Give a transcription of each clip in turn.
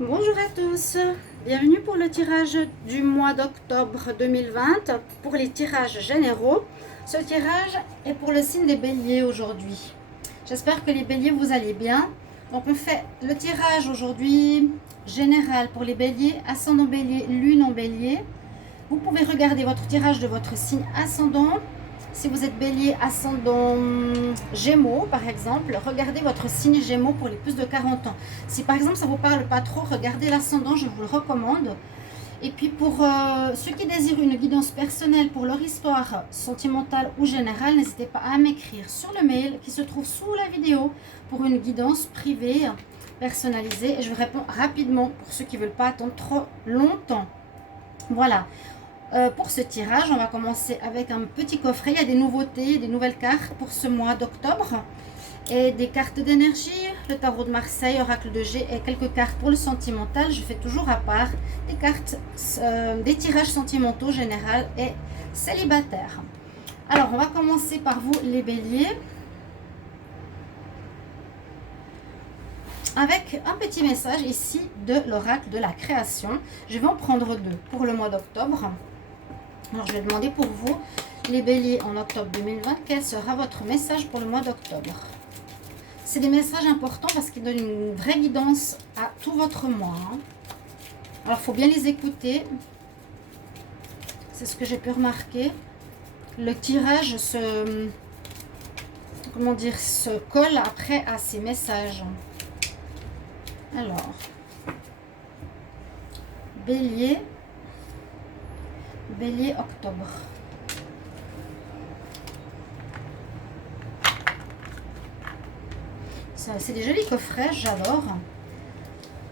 Bonjour à tous, bienvenue pour le tirage du mois d'octobre 2020 pour les tirages généraux. Ce tirage est pour le signe des béliers aujourd'hui. J'espère que les béliers vous allez bien. Donc on fait le tirage aujourd'hui général pour les béliers, ascendant bélier, lune en bélier. Vous pouvez regarder votre tirage de votre signe ascendant. Si vous êtes bélier, ascendant gémeaux par exemple, regardez votre signe gémeaux pour les plus de 40 ans. Si par exemple ça ne vous parle pas trop, regardez l'ascendant, je vous le recommande. Et puis pour ceux qui désirent une guidance personnelle pour leur histoire sentimentale ou générale, n'hésitez pas à m'écrire sur le mail qui se trouve sous la vidéo pour une guidance privée personnalisée. Et je vous réponds rapidement pour ceux qui ne veulent pas attendre trop longtemps. Voilà. Pour ce tirage, on va commencer avec un petit coffret. Il y a des nouveautés, des nouvelles cartes pour ce mois d'octobre. Et des cartes d'énergie, le tarot de Marseille, oracle de G et quelques cartes pour le sentimental. Je fais toujours à part des cartes, des tirages sentimentaux général et célibataires. Alors, on va commencer par vous les béliers. Avec un petit message ici de l'oracle de la création. Je vais en prendre deux pour le mois d'octobre. Alors, je vais demander pour vous, les béliers, en octobre 2020, quel sera votre message pour le mois d'octobre. C'est des messages importants parce qu'ils donnent une vraie guidance à tout votre mois. Alors, il faut bien les écouter. C'est ce que j'ai pu remarquer. Le tirage se colle après à ces messages. Alors, bélier octobre. C'est des jolis coffrets, j'adore.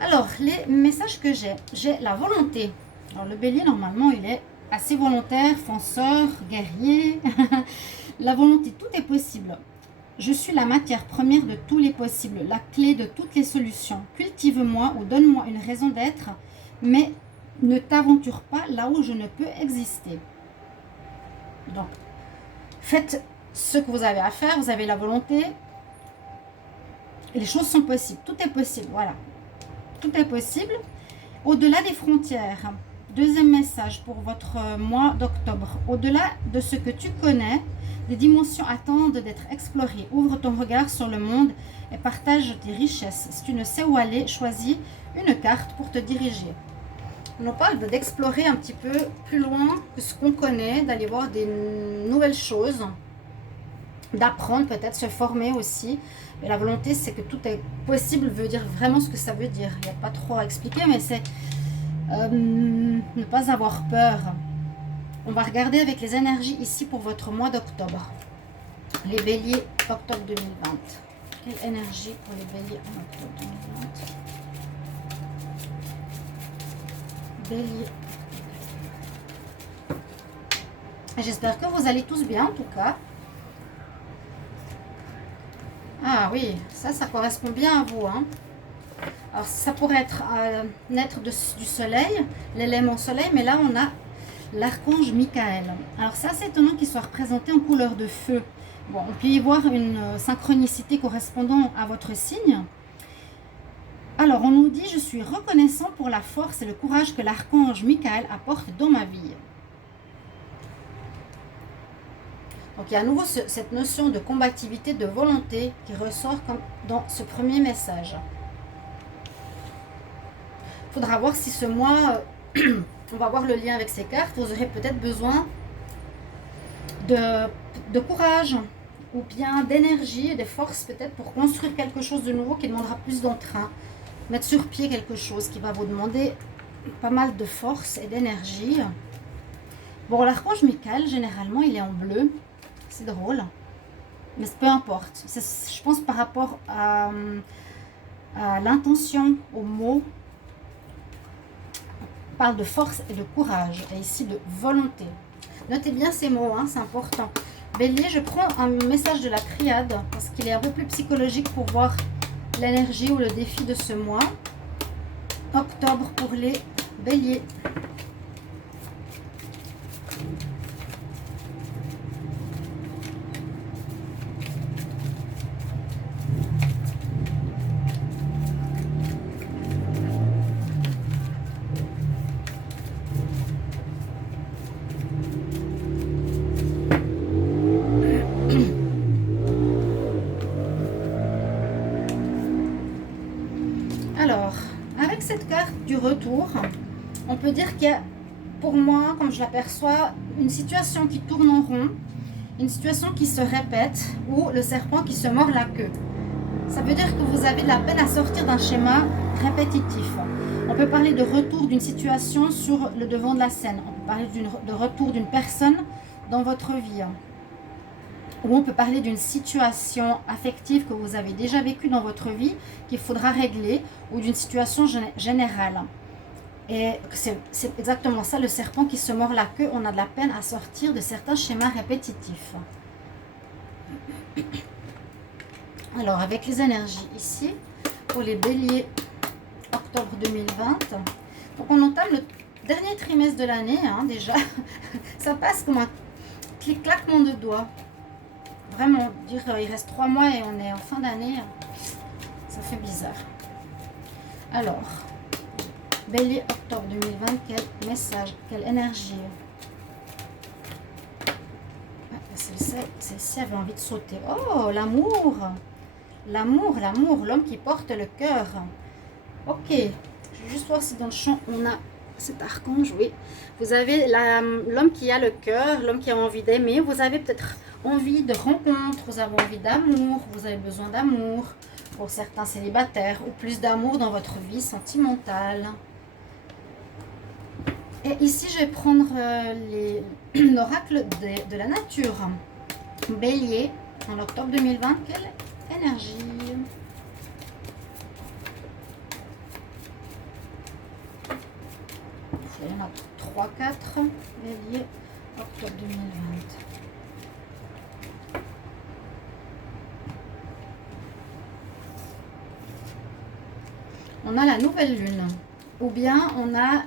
Alors, les messages que j'ai la volonté. Alors, le bélier, normalement, il est assez volontaire, fonceur, guerrier. La volonté, tout est possible. Je suis la matière première de tous les possibles, la clé de toutes les solutions. Cultive-moi ou donne-moi une raison d'être, mais ne t'aventure pas là où je ne peux exister. Donc, faites ce que vous avez à faire, vous avez la volonté. Et les choses sont possibles, tout est possible, voilà. Tout est possible. Au-delà des frontières, deuxième message pour votre mois d'octobre. Au-delà de ce que tu connais, des dimensions attendent d'être explorées. Ouvre ton regard sur le monde et partage tes richesses. Si tu ne sais où aller, choisis une carte pour te diriger. On nous parle d'explorer un petit peu plus loin que ce qu'on connaît, d'aller voir des nouvelles choses, d'apprendre, peut-être se former aussi. Et la volonté, c'est que tout est possible, veut dire vraiment ce que ça veut dire. Il n'y a pas trop à expliquer, mais c'est ne pas avoir peur. On va regarder avec les énergies ici pour votre mois d'octobre. Les béliers, octobre 2020. Quelle énergie pour les béliers en octobre 2020? Bélier. J'espère que vous allez tous bien en tout cas. Ah oui, ça correspond bien à vous. Alors ça pourrait être naître du soleil, l'élément soleil, mais là on a l'archange Michael. Alors c'est assez étonnant qu'il soit représenté en couleur de feu. Bon, on peut y voir une synchronicité correspondant à votre signe. Alors, on nous dit, je suis reconnaissant pour la force et le courage que l'archange Michael apporte dans ma vie. Donc, il y a à nouveau cette notion de combativité, de volonté qui ressort comme dans ce premier message. Il faudra voir si ce mois, on va voir le lien avec ces cartes, vous aurez peut-être besoin de courage ou bien d'énergie et de force peut-être pour construire quelque chose de nouveau qui demandera plus d'entrain. Mettre sur pied quelque chose qui va vous demander pas mal de force et d'énergie. Bon, l'archange Michael, généralement, il est en bleu. C'est drôle. Mais peu importe. Je pense par rapport à l'intention, aux mots. On parle de force et de courage. Et ici, de volonté. Notez bien ces mots, c'est important. Bélier, je prends un message de la triade parce qu'il est un peu plus psychologique pour voir l'énergie ou le défi de ce mois. Octobre pour les béliers. Alors, avec cette carte du retour, on peut dire qu'il y a, pour moi, comme je l'aperçois, une situation qui tourne en rond, une situation qui se répète, ou le serpent qui se mord la queue. Ça veut dire que vous avez de la peine à sortir d'un schéma répétitif. On peut parler de retour d'une situation sur le devant de la scène. On peut parler de retour d'une personne dans votre vie. Ou on peut parler d'une situation affective que vous avez déjà vécue dans votre vie qu'il faudra régler, ou d'une situation générale. Et c'est exactement ça, le serpent qui se mord la queue. On a de la peine à sortir de certains schémas répétitifs. Alors, avec les énergies ici, pour les béliers, octobre 2020. Donc, on entame le dernier trimestre de l'année, hein, déjà. Ça passe comme un claquement de doigts. Vraiment, dire il reste 3 mois et on est en fin d'année, ça fait bizarre. Alors, bélier, octobre 2020, quel message, quelle énergie. Celle-ci avait envie de sauter. Oh, l'amour. L'amour, l'homme qui porte le cœur. Ok, je vais juste voir si dans le champ on a cet archange, oui. Vous avez l'homme qui a le cœur, l'homme qui a envie d'aimer. Vous avez peut-être envie de rencontre, vous avez envie d'amour, vous avez besoin d'amour. Pour certains célibataires, ou plus d'amour dans votre vie sentimentale. Et ici, je vais prendre l'oracle de la nature. Bélier, en octobre 2020, quelle énergie? Il y en a 3, 4. Bélier, octobre 2020. On a la nouvelle lune, ou bien on a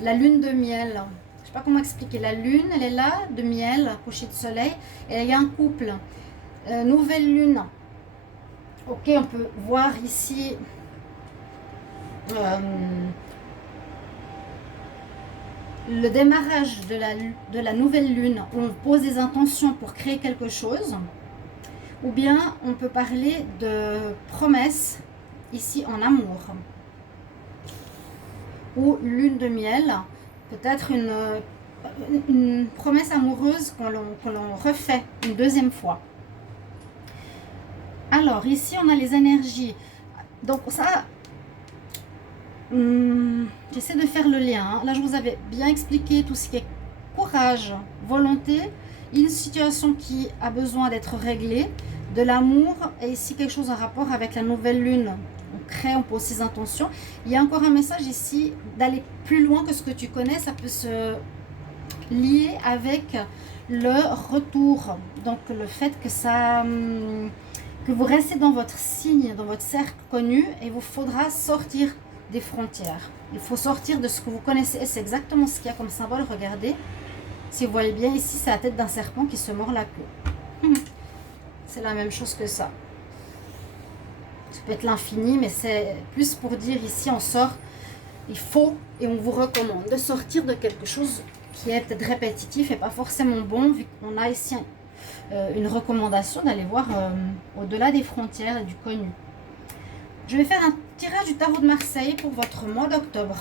la lune de miel. Je ne sais pas comment expliquer. La lune, elle est là, de miel, coucher de soleil, et il y a un couple. Nouvelle lune. Ok, on peut voir ici le démarrage de la nouvelle lune, où on pose des intentions pour créer quelque chose. Ou bien on peut parler de promesses, ici en amour. Ou lune de miel, peut-être une promesse amoureuse que l'on refait une deuxième fois. Alors, ici, on a les énergies. Donc, ça, j'essaie de faire le lien. Hein. Là, je vous avais bien expliqué tout ce qui est courage, volonté, une situation qui a besoin d'être réglée, de l'amour, et ici, quelque chose en rapport avec la nouvelle lune. On crée, on pose ses intentions. Il y a encore un message ici d'aller plus loin que ce que tu connais. Ça peut se lier avec le retour. Donc, le fait que vous restez dans votre signe, dans votre cercle connu, et il vous faudra sortir des frontières. Il faut sortir de ce que vous connaissez. Et c'est exactement ce qu'il y a comme symbole. Regardez. Si vous voyez bien, ici, c'est la tête d'un serpent qui se mord la queue. C'est la même chose que ça. Ça peut être l'infini, mais c'est plus pour dire ici, on sort, il faut et on vous recommande de sortir de quelque chose qui est peut-être répétitif et pas forcément bon, vu qu'on a ici une recommandation d'aller voir au-delà des frontières et du connu. Je vais faire un tirage du tarot de Marseille pour votre mois d'octobre.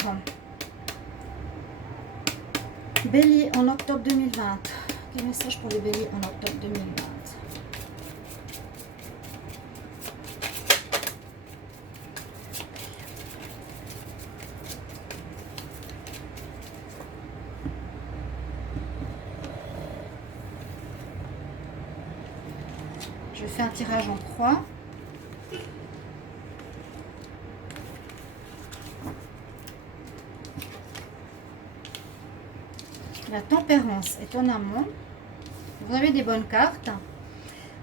Bélier en octobre 2020. Quel message pour les béliers en octobre 2020? Je fais un tirage en croix. La tempérance, étonnamment. Vous avez des bonnes cartes.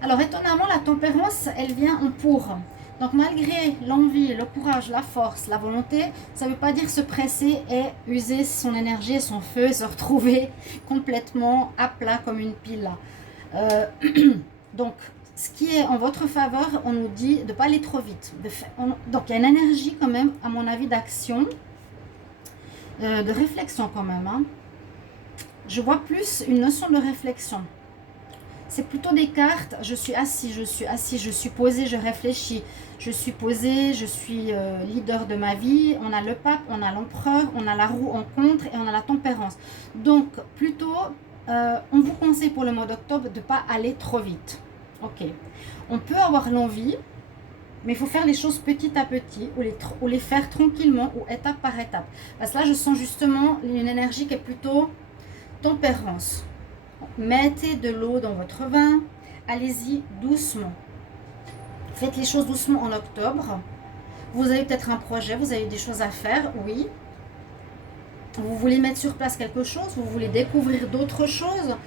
Alors, étonnamment, la tempérance, elle vient en pour. Donc, malgré l'envie, le courage, la force, la volonté, ça ne veut pas dire se presser et user son énergie et son feu, se retrouver complètement à plat comme une pile. Donc, ce qui est en votre faveur, on nous dit de ne pas aller trop vite. Donc, il y a une énergie quand même, à mon avis, d'action, de réflexion quand même. Hein. Je vois plus une notion de réflexion. c'est plutôt des cartes, je suis assis, je suis assis, je suis posé, je réfléchis, je suis posé, je suis leader de ma vie. On a le pape, on a l'empereur, on a la roue en contre et on a la tempérance. Donc, plutôt, on vous conseille pour le mois d'octobre de ne pas aller trop vite. Ok. On peut avoir l'envie, mais il faut faire les choses petit à petit ou les faire tranquillement ou étape par étape. Parce que là, je sens justement une énergie qui est plutôt tempérance. Mettez de l'eau dans votre vin. Allez-y doucement. Faites les choses doucement en octobre. Vous avez peut-être un projet, vous avez des choses à faire, oui. Vous voulez mettre sur place quelque chose, vous voulez découvrir d'autres choses.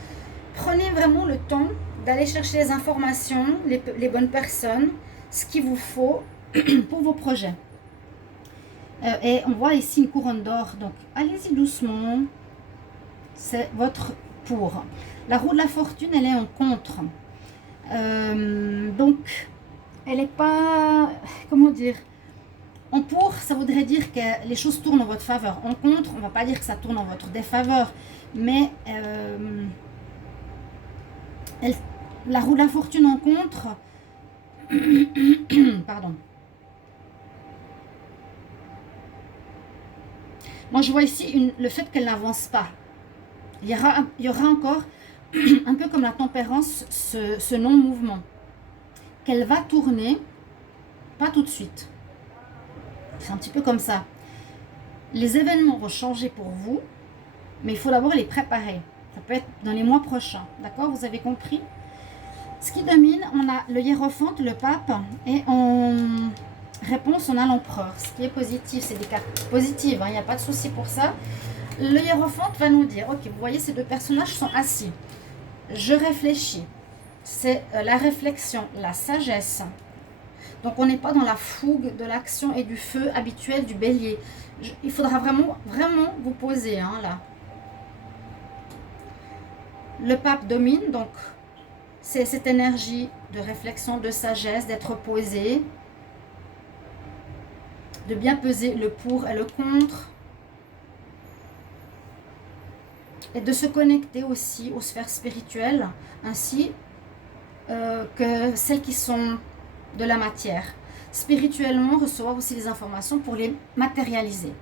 Prenez vraiment le temps d'aller chercher les informations, les bonnes personnes, ce qu'il vous faut pour vos projets. Et on voit ici une couronne d'or, donc allez-y doucement. C'est votre pour. La roue de la fortune, elle est en contre. Donc, elle n'est pas, comment dire, en pour, ça voudrait dire que les choses tournent en votre faveur. En contre, on ne va pas dire que ça tourne en votre défaveur, mais la roue de la fortune en contre, pardon. Moi, je vois ici le fait qu'elle n'avance pas. Il y aura encore, un peu comme la tempérance, ce non-mouvement. Qu'elle va tourner, pas tout de suite. C'est un petit peu comme ça. Les événements vont changer pour vous, mais il faut d'abord les préparer. Ça peut être dans les mois prochains. D'accord? Vous avez compris? Ce qui domine, on a le hiérophante, le pape, et en réponse, on a l'empereur. Ce qui est positif, c'est des cartes positives. Il n'y a pas de souci pour ça. Le hiérophante va nous dire, ok, vous voyez, ces deux personnages sont assis. Je réfléchis. C'est la réflexion, la sagesse. Donc, on n'est pas dans la fougue de l'action et du feu habituel du bélier. Il faudra vraiment, vraiment vous poser, hein, là. Le pape domine, donc, c'est cette énergie de réflexion, de sagesse, d'être posé, de bien peser le pour et le contre, et de se connecter aussi aux sphères spirituelles, ainsi que celles qui sont de la matière. Spirituellement, recevoir aussi les informations pour les matérialiser.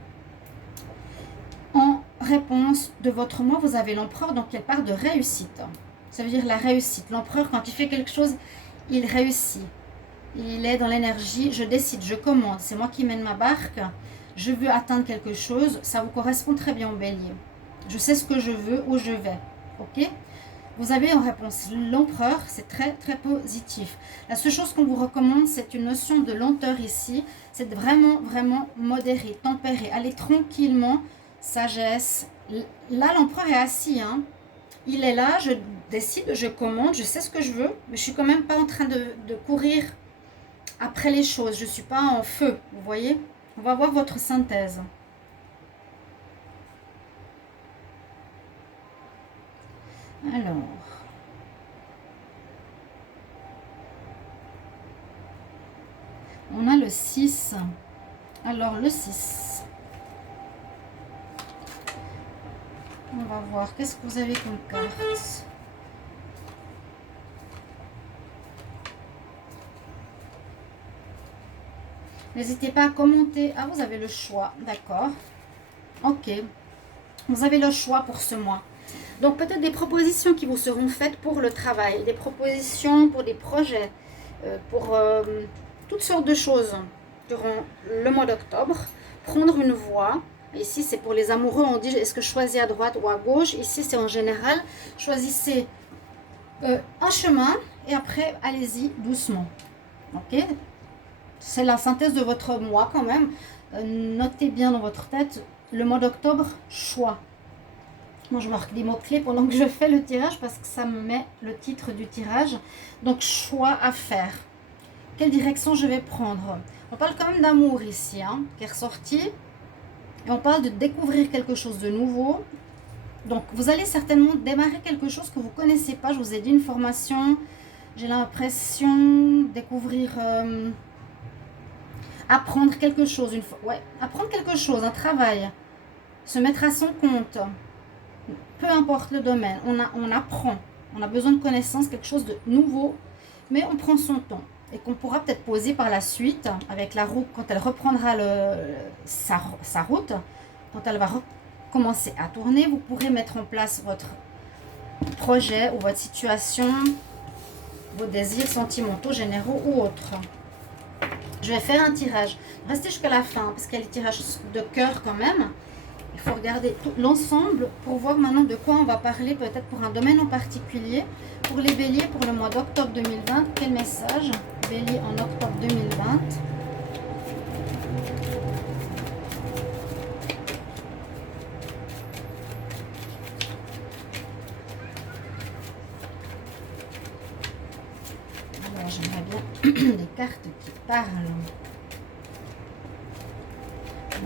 En réponse de votre moi, vous avez l'empereur, donc elle part de réussite. Ça veut dire la réussite. L'empereur, quand il fait quelque chose, il réussit. Il est dans l'énergie, je décide, je commande, c'est moi qui mène ma barque, je veux atteindre quelque chose, ça vous correspond très bien au bélier. Je sais ce que je veux, où je vais. Ok? Vous avez en réponse l'empereur, c'est très très positif. La seule chose qu'on vous recommande, c'est une notion de lenteur ici. C'est vraiment vraiment modéré, tempéré. Allez tranquillement, sagesse. Là, l'empereur est assis. Hein. Il est là, je décide, je commande, je sais ce que je veux. Mais je ne suis quand même pas en train de courir après les choses. Je ne suis pas en feu, vous voyez? On va voir votre synthèse. Alors, on a le 6. Alors, le 6. On va voir, qu'est-ce que vous avez comme carte? N'hésitez pas à commenter. Ah, vous avez le choix, d'accord. Ok, vous avez le choix pour ce mois. Donc peut-être des propositions qui vous seront faites pour le travail, des propositions pour des projets, pour toutes sortes de choses durant le mois d'octobre. Prendre une voie. Ici, c'est pour les amoureux, on dit est-ce que je choisis à droite ou à gauche. Ici, c'est en général, choisissez un chemin et après, allez-y doucement. Ok? C'est la synthèse de votre mois quand même. Notez bien dans votre tête, le mois d'octobre, choix. Moi, je marque des mots-clés pendant que je fais le tirage parce que ça me met le titre du tirage. Donc, choix à faire. Quelle direction je vais prendre? On parle quand même d'amour ici, hein, qui est ressorti. Et on parle de découvrir quelque chose de nouveau. Donc, vous allez certainement démarrer quelque chose que vous ne connaissez pas. Je vous ai dit une formation. J'ai l'impression découvrir... apprendre quelque chose. Apprendre quelque chose, un travail. Se mettre à son compte. Peu importe le domaine, on apprend. On a besoin de connaissances, quelque chose de nouveau, mais on prend son temps. Et qu'on pourra peut-être poser par la suite, avec la roue, quand elle reprendra sa route, quand elle va recommencer à tourner, vous pourrez mettre en place votre projet ou votre situation, vos désirs sentimentaux, généraux ou autres. Je vais faire un tirage. Restez jusqu'à la fin, parce qu'il y a les tirages de cœur quand même. Il faut regarder tout l'ensemble pour voir maintenant de quoi on va parler, peut-être pour un domaine en particulier. Pour les béliers, pour le mois d'octobre 2020, quel message? Bélier en octobre 2020. Alors, j'aimerais bien des cartes qui parlent.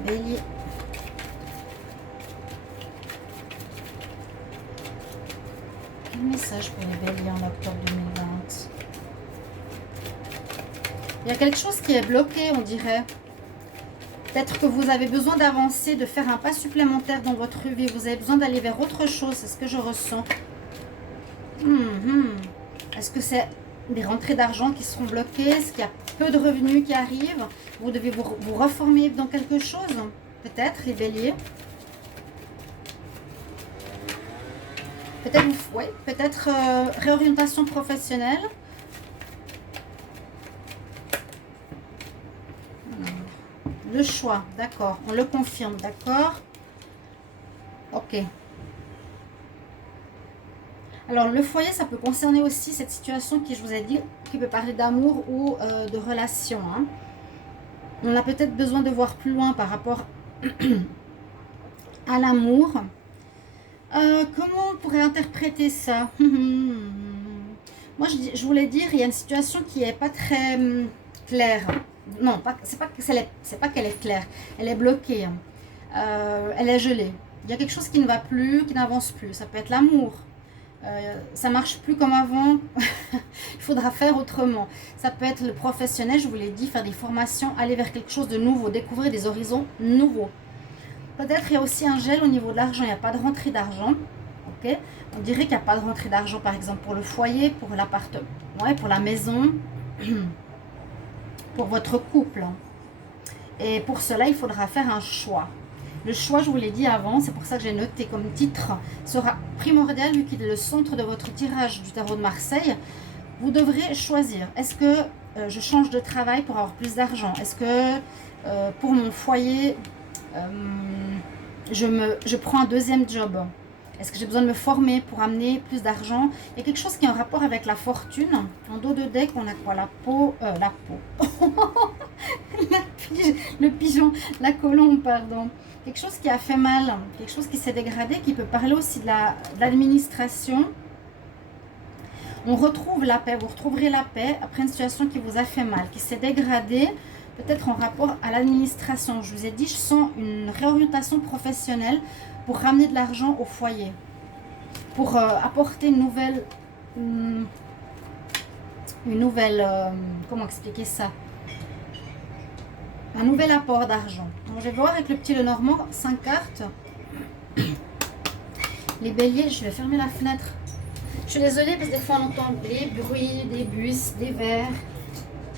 Bélier. Quel message pour les béliers en octobre 2020? Il y a quelque chose qui est bloqué, on dirait. Peut-être que vous avez besoin d'avancer, de faire un pas supplémentaire dans votre vie. Vous avez besoin d'aller vers autre chose. C'est ce que je ressens. Est-ce que c'est des rentrées d'argent qui seront bloquées? Est-ce qu'il y a peu de revenus qui arrivent? Vous devez vous reformer dans quelque chose? Peut-être, les béliers. Peut-être, oui, peut-être réorientation professionnelle. Le choix, d'accord. On le confirme, d'accord. Ok. Alors, le foyer, ça peut concerner aussi cette situation qui, je vous ai dit, qui peut parler d'amour ou de relation. Hein. On a peut-être besoin de voir plus loin par rapport à l'amour. Comment on pourrait interpréter ça? Moi, je voulais dire, il y a une situation qui n'est pas très claire. Non, c'est pas qu'elle est claire. Elle est bloquée. Elle est gelée. Il y a quelque chose qui ne va plus, qui n'avance plus. Ça peut être l'amour. Ça marche plus comme avant. Il faudra faire autrement. Ça peut être le professionnel, je vous l'ai dit, faire des formations, aller vers quelque chose de nouveau, découvrir des horizons nouveaux. Peut-être il y a aussi un gel au niveau de l'argent. Il n'y a pas de rentrée d'argent. Okay, on dirait qu'il n'y a pas de rentrée d'argent, par exemple, pour le foyer, pour l'appartement, ouais, pour la maison, pour votre couple. Et pour cela, il faudra faire un choix. Le choix, je vous l'ai dit avant, c'est pour ça que j'ai noté comme titre, sera primordial vu qu'il est le centre de votre tirage du tarot de Marseille. Vous devrez choisir. Est-ce que je change de travail pour avoir plus d'argent? Est-ce que pour mon foyer, je prends un deuxième job? Est-ce que j'ai besoin de me former pour amener plus d'argent? Il y a quelque chose qui est en rapport avec la fortune. En dos de deck, on a quoi? La peau. Le pigeon, la colombe, pardon. Quelque chose qui a fait mal, quelque chose qui s'est dégradé, qui peut parler aussi de l'administration. On retrouve la paix, vous retrouverez la paix après une situation qui vous a fait mal, qui s'est dégradée, peut-être en rapport à l'administration. Je vous ai dit, je sens une réorientation professionnelle pour ramener de l'argent au foyer, pour apporter une nouvelle, comment expliquer ça? Un nouvel apport d'argent. Donc, je vais voir avec le petit Lenormand, 5 cartes. Les béliers, je vais fermer la fenêtre. Je suis désolée parce que des fois on entend des bruits, des bus, des verres.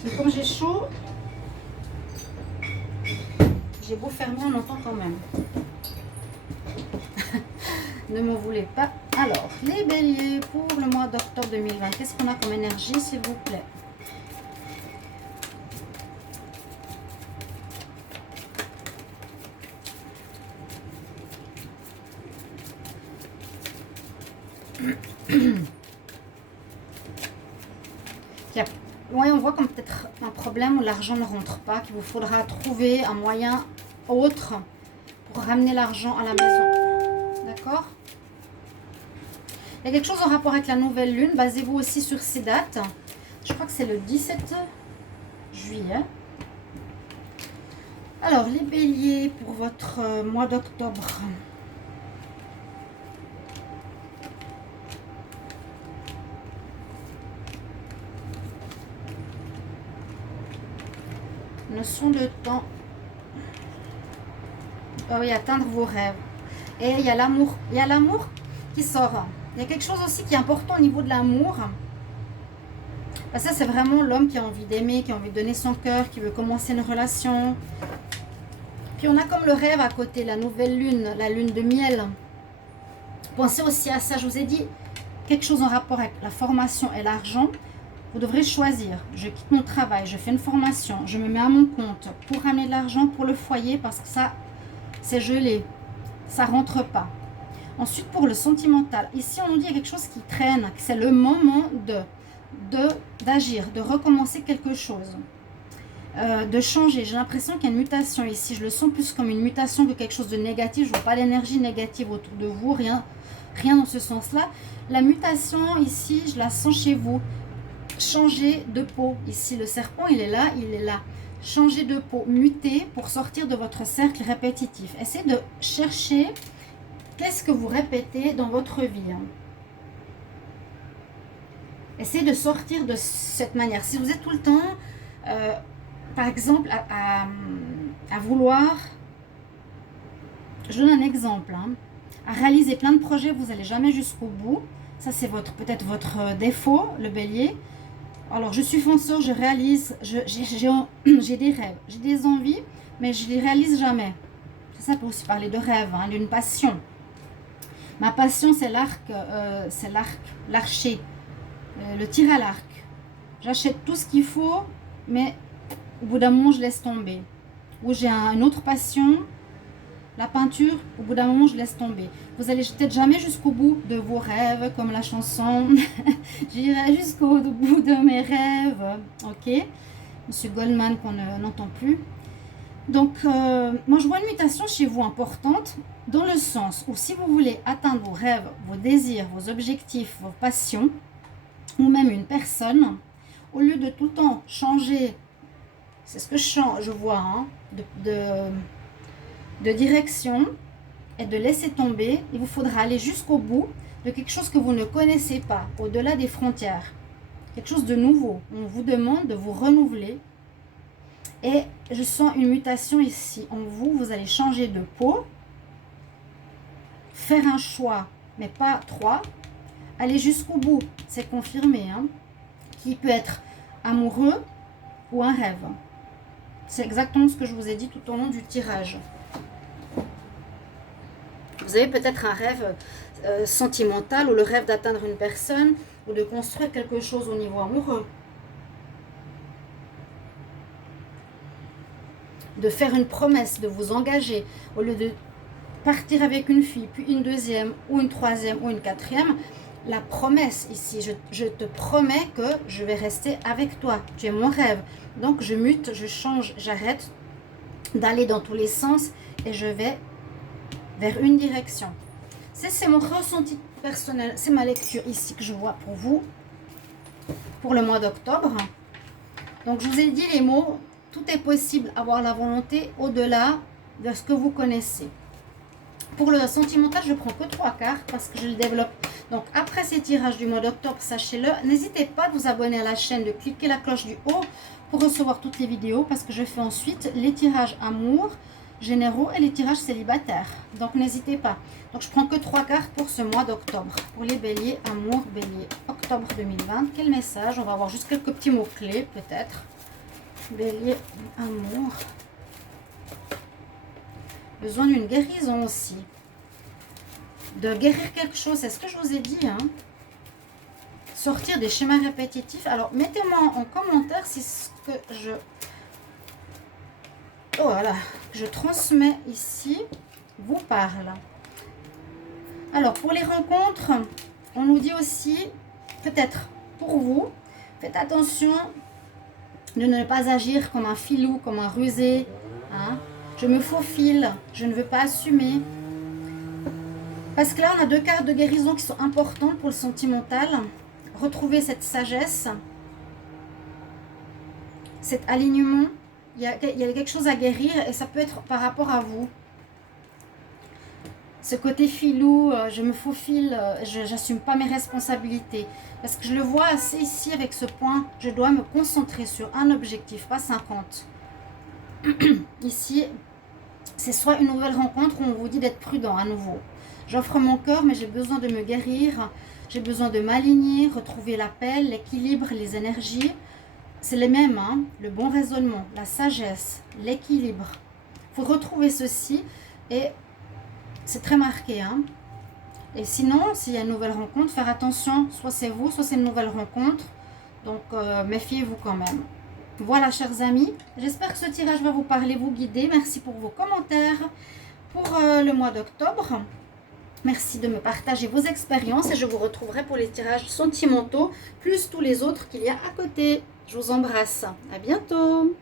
Mais comme j'ai chaud, j'ai beau fermer, on entend quand même. Ne m'en voulez pas. Alors, les béliers pour le mois d'octobre 2020. Qu'est-ce qu'on a comme énergie, s'il vous plaît? Oui, on voit comme peut-être un problème où l'argent ne rentre pas, qu'il vous faudra trouver un moyen autre pour ramener l'argent à la maison. D'accord? Il y a quelque chose en rapport avec la nouvelle lune. Basez-vous aussi sur ces dates. Je crois que c'est le 17 juillet. Alors, les béliers pour votre mois d'octobre. Notion de temps. Oh oui, atteindre vos rêves. Et il y a l'amour. Il y a l'amour qui sort. Il y a quelque chose aussi qui est important au niveau de l'amour. Ça, c'est vraiment l'homme qui a envie d'aimer, qui a envie de donner son cœur, qui veut commencer une relation. Puis on a comme le rêve à côté, la nouvelle lune, la lune de miel. Pensez aussi à ça, je vous ai dit, quelque chose en rapport avec la formation et l'argent. Vous devrez choisir. Je quitte mon travail, je fais une formation, je me mets à mon compte pour ramener de l'argent pour le foyer parce que ça, c'est gelé. Ça ne rentre pas. Ensuite, pour le sentimental, ici on nous dit qu'il y a quelque chose qui traîne, que c'est le moment d'agir, de recommencer quelque chose, de changer. J'ai l'impression qu'il y a une mutation ici. Je le sens plus comme une mutation que quelque chose de négatif. Je ne vois pas d'énergie négative autour de vous, rien dans ce sens-là. La mutation ici, je la sens chez vous. Changer de peau. Ici, le serpent, il est là, il est là. Changer de peau, muter pour sortir de votre cercle répétitif. Essayez de chercher qu'est-ce que vous répétez dans votre vie. Essayez de sortir de cette manière. Si vous êtes tout le temps, par exemple, à vouloir, je donne un exemple, à réaliser plein de projets, vous n'allez jamais jusqu'au bout. Ça, c'est peut-être votre défaut, le bélier. Alors, je suis fonceur, je réalise, j'ai des rêves, j'ai des envies, mais je ne les réalise jamais. Ça peut aussi parler de rêve, d'une passion. Ma passion, c'est l'archer, le tir à l'arc. J'achète tout ce qu'il faut, mais au bout d'un moment, je laisse tomber. Ou j'ai une autre passion, la peinture, au bout d'un moment, je laisse tomber. Vous allez peut-être jamais jusqu'au bout de vos rêves, comme la chanson. J'irai jusqu'au bout de mes rêves. Ok, Monsieur Goldman qu'on n'entend plus. Donc, moi, je vois une mutation chez vous importante, dans le sens où si vous voulez atteindre vos rêves, vos désirs, vos objectifs, vos passions, ou même une personne, au lieu de tout le temps changer, c'est ce que je vois, de direction et de laisser tomber, il vous faudra aller jusqu'au bout de quelque chose que vous ne connaissez pas, au-delà des frontières. Quelque chose de nouveau. On vous demande de vous renouveler. Et je sens une mutation ici en vous. Vous allez changer de peau, faire un choix, mais pas trois. Aller jusqu'au bout, c'est confirmé. Qui peut être amoureux ou un rêve. C'est exactement ce que je vous ai dit tout au long du tirage. Vous avez peut-être un rêve sentimental ou le rêve d'atteindre une personne ou de construire quelque chose au niveau amoureux. De faire une promesse, de vous engager. Au lieu de partir avec une fille, puis une deuxième, ou une troisième, ou une quatrième, la promesse ici, je te promets que je vais rester avec toi. Tu es mon rêve. Donc je mute, je change, j'arrête d'aller dans tous les sens et je vais vers une direction. C'est mon ressenti personnel, c'est ma lecture ici que je vois pour vous, pour le mois d'octobre. Donc je vous ai dit les mots, tout est possible, avoir la volonté au-delà de ce que vous connaissez. Pour le sentimental, je prends que 3 cartes parce que je le développe. Donc après ces tirages du mois d'octobre, sachez-le, n'hésitez pas à vous abonner à la chaîne, de cliquer la cloche du haut pour recevoir toutes les vidéos parce que je fais ensuite les tirages amour, généraux et les tirages célibataires. Donc n'hésitez pas. Donc je prends que 3 cartes pour ce mois d'octobre. Pour les béliers, amour, bélier, octobre 2020. Quel message? On va avoir juste quelques petits mots-clés peut-être. Bélier, amour. Besoin d'une guérison aussi. De guérir quelque chose, c'est ce que je vous ai dit. Sortir des schémas répétitifs. Alors mettez-moi en commentaire si ce que je transmets ici vous parle. Alors pour les rencontres, on nous dit aussi, peut-être pour vous, faites attention de ne pas agir comme un filou, comme un rusé. Je me faufile, je ne veux pas assumer. Parce que là, on a 2 cartes de guérison qui sont importantes pour le sentimental. Retrouver cette sagesse, cet alignement. Il y a quelque chose à guérir et ça peut être par rapport à vous. Ce côté filou, je me faufile, je n'assume pas mes responsabilités. Parce que je le vois assez ici avec ce point, je dois me concentrer sur un objectif, pas 50. Ici, c'est soit une nouvelle rencontre où on vous dit d'être prudent à nouveau. J'offre mon cœur, mais j'ai besoin de me guérir. J'ai besoin de m'aligner, retrouver la paix, l'équilibre, les énergies. C'est les mêmes, hein? Le bon raisonnement, la sagesse, l'équilibre. Il faut retrouver ceci et c'est très marqué, hein? Et sinon, s'il y a une nouvelle rencontre, faire attention, soit c'est vous, soit c'est une nouvelle rencontre. Donc, méfiez-vous quand même. Voilà, chers amis, j'espère que ce tirage va vous parler, vous guider. Merci pour vos commentaires pour le mois d'octobre. Merci de me partager vos expériences et je vous retrouverai pour les tirages sentimentaux, plus tous les autres qu'il y a à côté. Je vous embrasse. À bientôt.